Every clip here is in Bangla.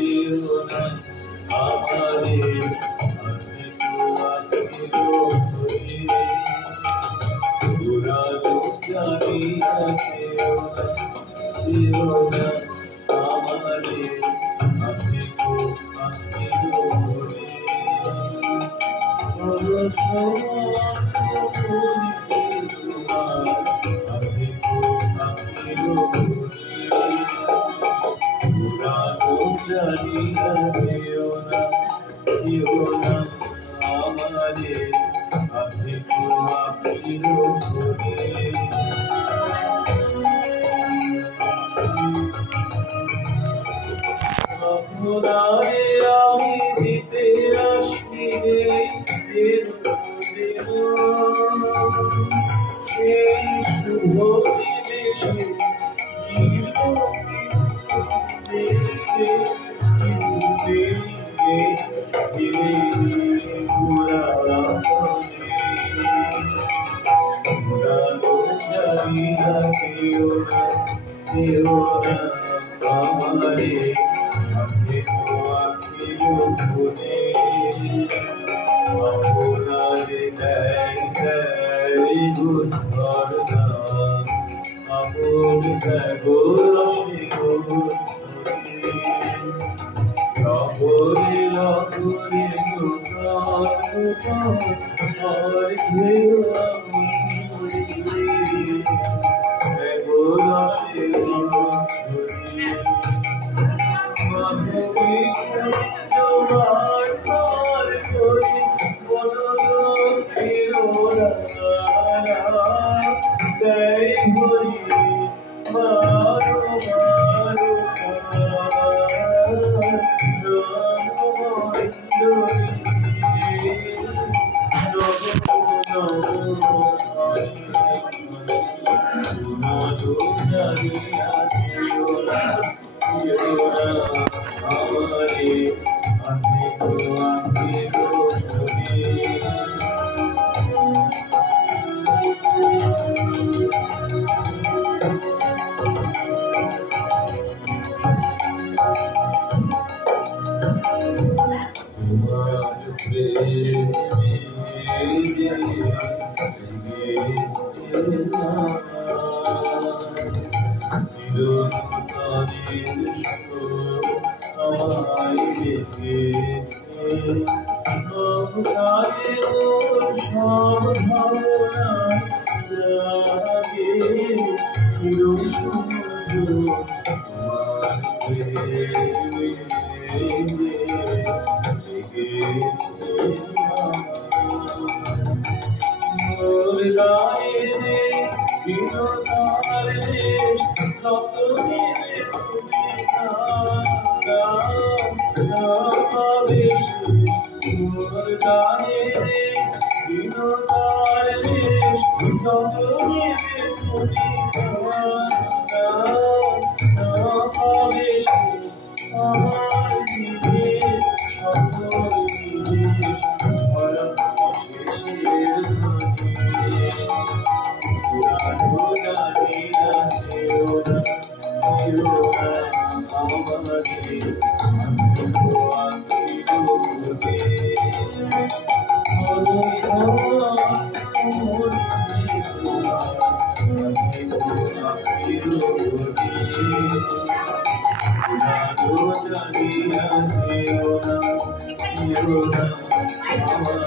যেও না আমারে আমি তো আখির পুরানো জানিয়া যেও না আমারে আমি তো জানিয়া যেও না আমারে আমি তো আখির আপনারে আমি দিতে আসি সেই শুভ দিবসে আমারে আমি তো আখির ভুলে আপনারে দেয় গুণর নাম আপন লগরে লগরে আর ঘেউ আমি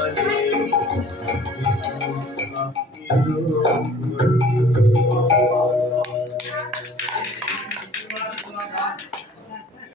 Thank you.